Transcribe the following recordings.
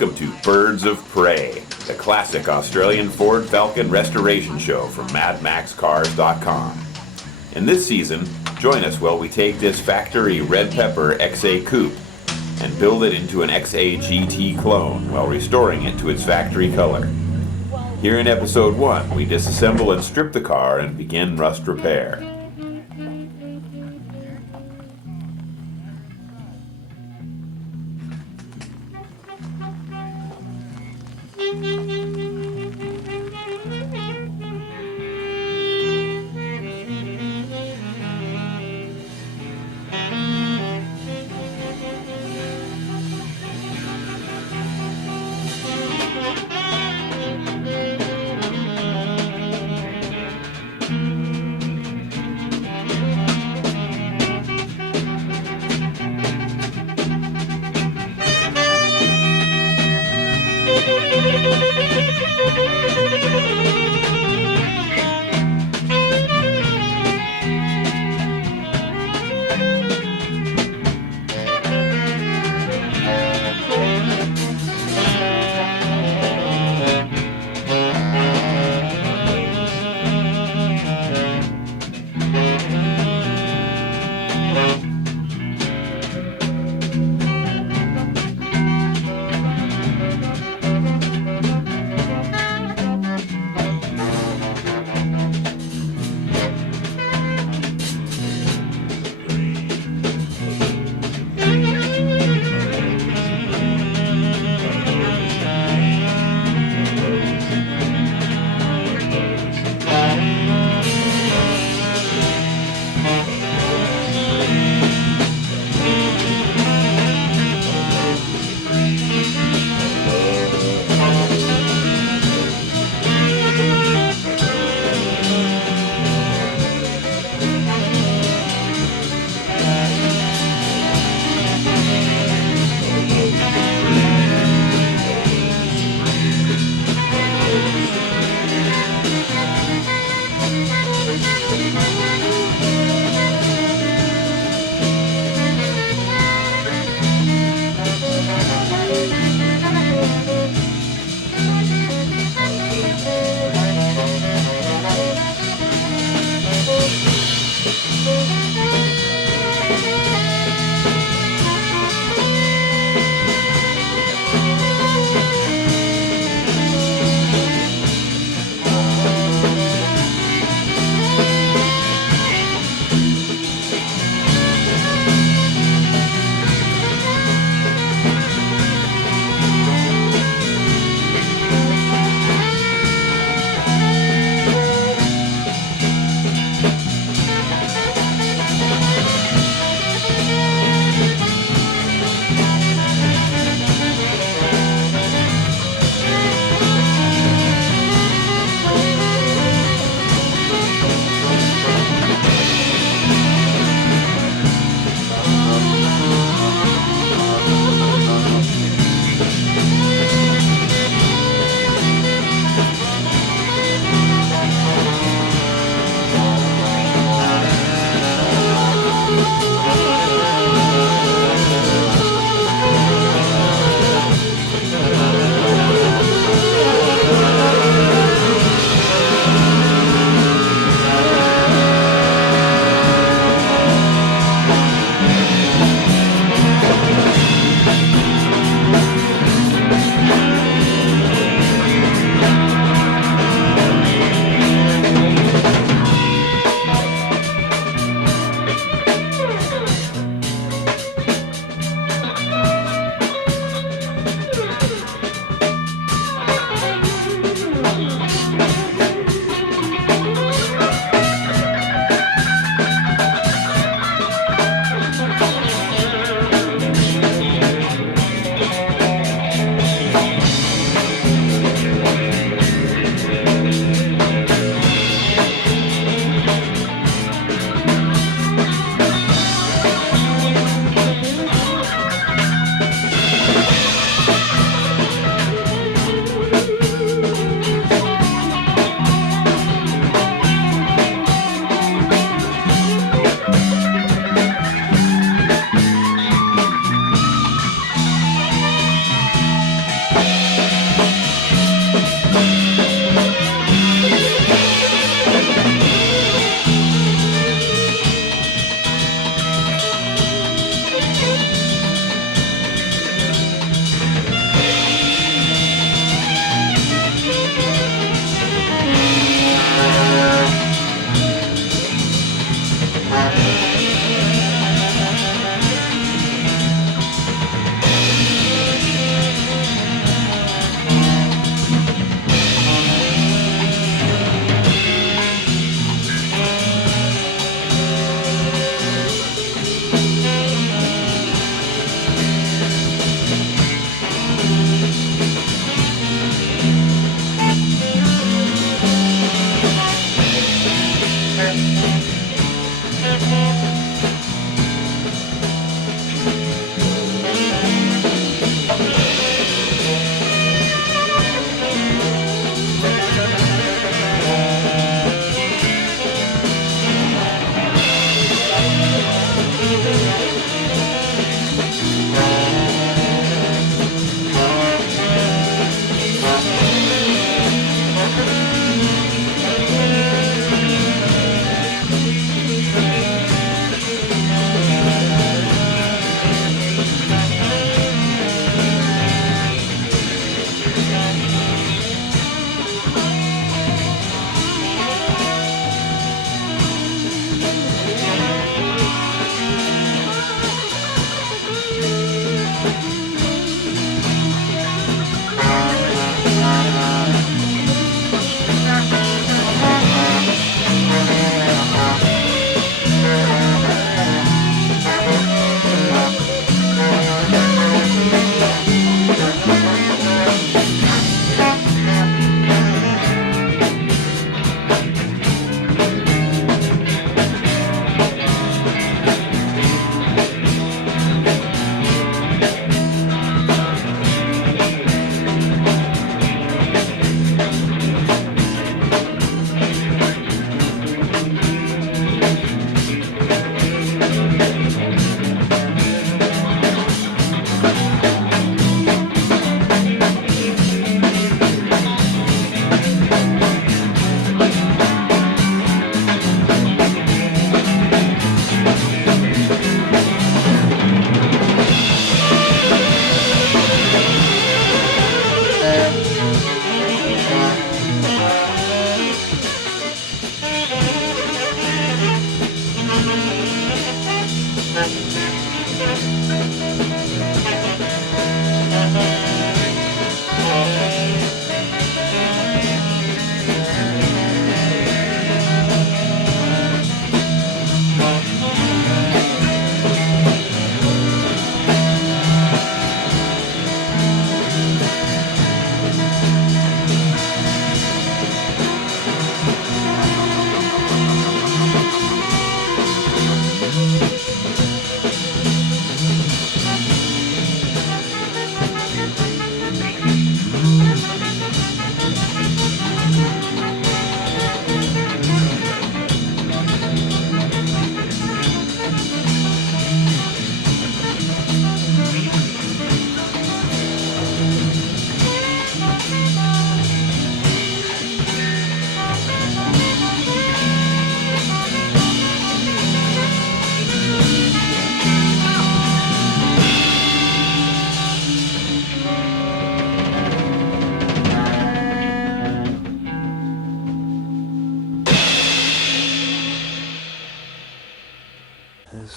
Welcome to Birds of Prey, the classic Australian Ford Falcon restoration show from MadMaxCars.com. In this season, join us while we take this factory red pepper XA coupe and build it into an XAGT clone while restoring it to its factory color. Here in episode 1, we disassemble and strip the car and begin rust repair.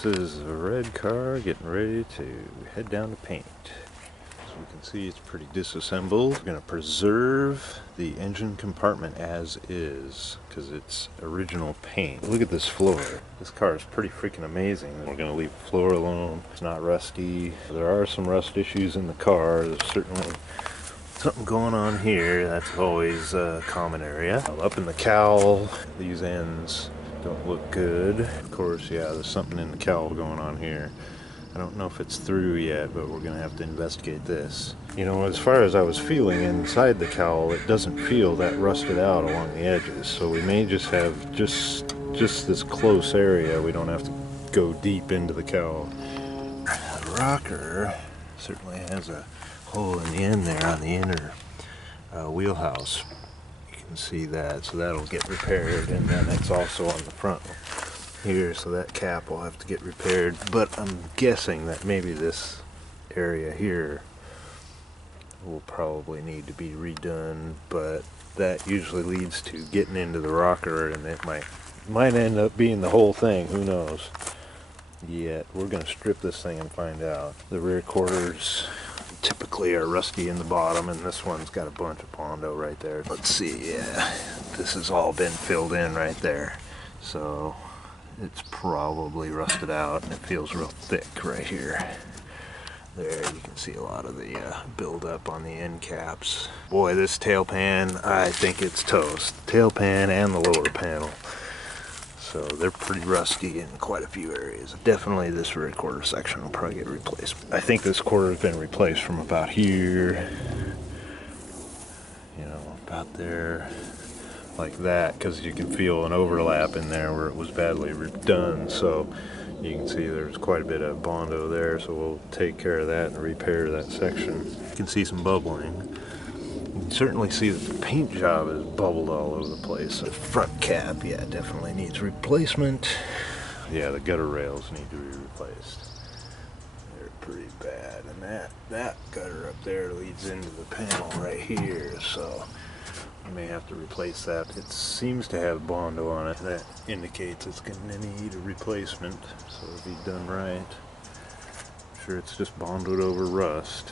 This is a red car getting ready to head down to paint. As we can see, it's pretty disassembled. We're going to preserve the engine compartment as is because it's original paint. Look at this floor. This car is pretty freaking amazing. We're going to leave the floor alone. It's not rusty. There are some rust issues in the car. There's certainly something going on here. That's always a common area. Up in the cowl, these ends don't look good. Of course, yeah, there's something in the cowl going on here. I don't know if it's through yet, but we're gonna have to investigate this. You know, as far as I was feeling inside the cowl, it doesn't feel that rusted out along the edges. So we may just have just this close area. We don't have to go deep into the cowl. The rocker certainly has a hole in the end there on the inner wheelhouse. You can see that, so that'll get repaired, and then it's also on the front here, so that cap will have to get repaired. But I'm guessing that maybe this area here will probably need to be redone, but that usually leads to getting into the rocker, and it might end up being the whole thing, who knows yet. We're going to strip this thing and find out. The rear quarters typically are rusty in the bottom, and this one's got a bunch of Bondo right there. Let's see, yeah, this has all been filled in right there, so it's probably rusted out, and it feels real thick right here. There, you can see a lot of the buildup on the end caps. Boy, this tail pan, I think it's toast. Tail pan and the lower panel. So they're pretty rusty in quite a few areas. Definitely this rear quarter section will probably get replaced. I think this quarter has been replaced from about here, you know, about there, like that, because you can feel an overlap in there where it was badly done. So you can see there's quite a bit of Bondo there, so we'll take care of that and repair that section. You can see some bubbling. You can certainly see that the paint job is bubbled all over the place. The front cap, yeah, definitely needs replacement. Yeah, the gutter rails need to be replaced. They're pretty bad, and that gutter up there leads into the panel right here, so we may have to replace that. It seems to have Bondo on it. That indicates it's going to need a replacement, so it'll be done right. I'm sure it's just Bondoed over rust.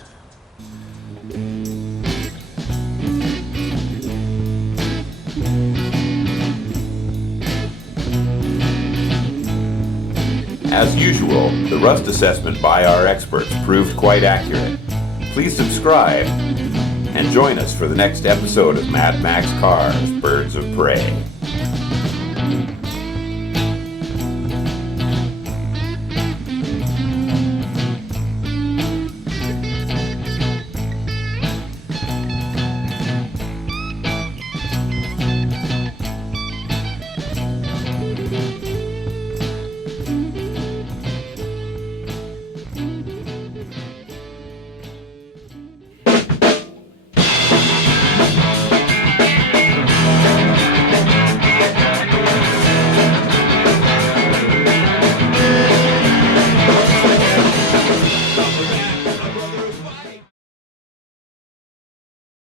As usual, the rust assessment by our experts proved quite accurate. Please subscribe and join us for the next episode of Mad Max Cars, Birds of Prey.